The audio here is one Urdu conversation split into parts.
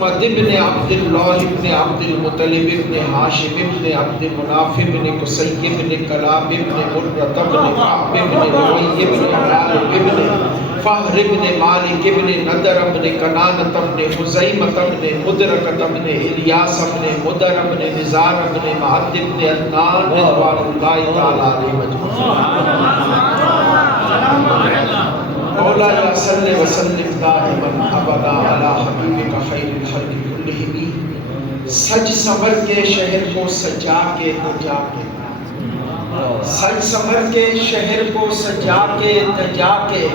محمد ابن عبداللہ ابن عبد المطلب ابن ہاشم ابن عبد مناف ابن قصی ابن کلاب ابن مرۃ ابن کعب ابن لؤی ابن غالب ابن فہر ابن مالک ابن نضر ابن کنانۃ ابن خزیمۃ ابن مدرکۃ ابن الیاس ابن مدر ابن نزار ابن معد ابن عدنان رضوان اللہ تعالی علیہ مجمعین۔ مولانا صلی وسلم دائما ابدا علی حبیبک خیر الخلق کلہم۔ سج سمر کے شہر کو سجا کے تجا کے، سج سمر کے شہر کو سجا کے تجا کے،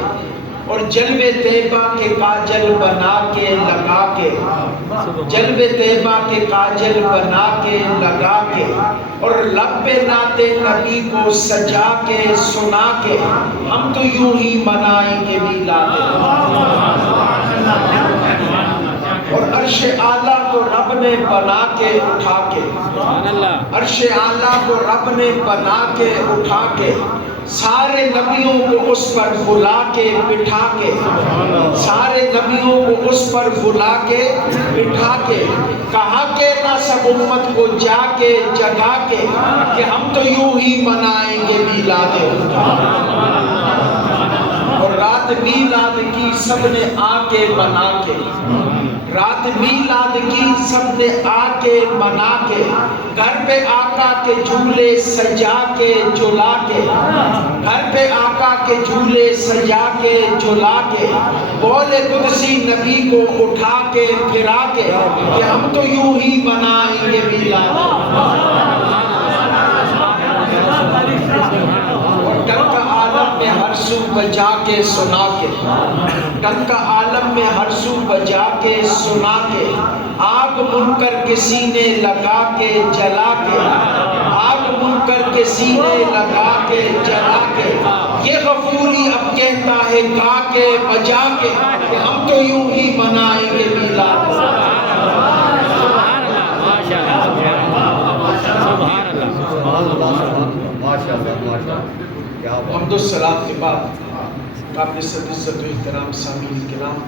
اور جلوے طیبہ کے کاجل بنا کے لگا کے، جلوے طیبہ کے کاجل بنا کے لگا کے، اور لب پہ نعت نبی کو سجا کے سنا کے، ہم تو یوں ہی منائیں گے میلاد۔ اور عرش اعلیٰ کو رب نے بنا کے اٹھا کے، عرش اعلیٰ کو رب نے بنا کے اٹھا کے، سارے نبیوں کو اس پر بلا کے بٹھا کے، سارے نبیوں کو اس پر بلا کے بٹھا کے، کہا کہ نہ سب امت کو جا کے جگا کے، کہ ہم تو یوں ہی منائیں گے میلاد۔ اور رات میلاد کی سب نے آ کے بنا کے، رات میلاد کی سب نے آ کے منا کے، گھر پہ آقا کے جھولے سجا کے جلا کے، گھر پہ آقا کے جھولے سجا کے جلا کے، قول قدسی نبی کو اٹھا کے پھرا کے، کہ ہم تو یوں ہی منائیں گے میلاد۔ اور ڈنکا عالم میں ہر سو بجا کے سنا کے، ڈنکا عالم میں ہر سو بجا کے سنا کے، آگ منکر کے سینے لگا کے جلا کے، آگ منکر کے سینے لگا کے جلا کے، یہ غفوری اب کہتا ہے گا کے بجا کے، کہ ہم تو یوں ہی منائیں گے میلاد۔ حمد و صلاۃ کے بعد قابل عزت و احترام سامعین کرام،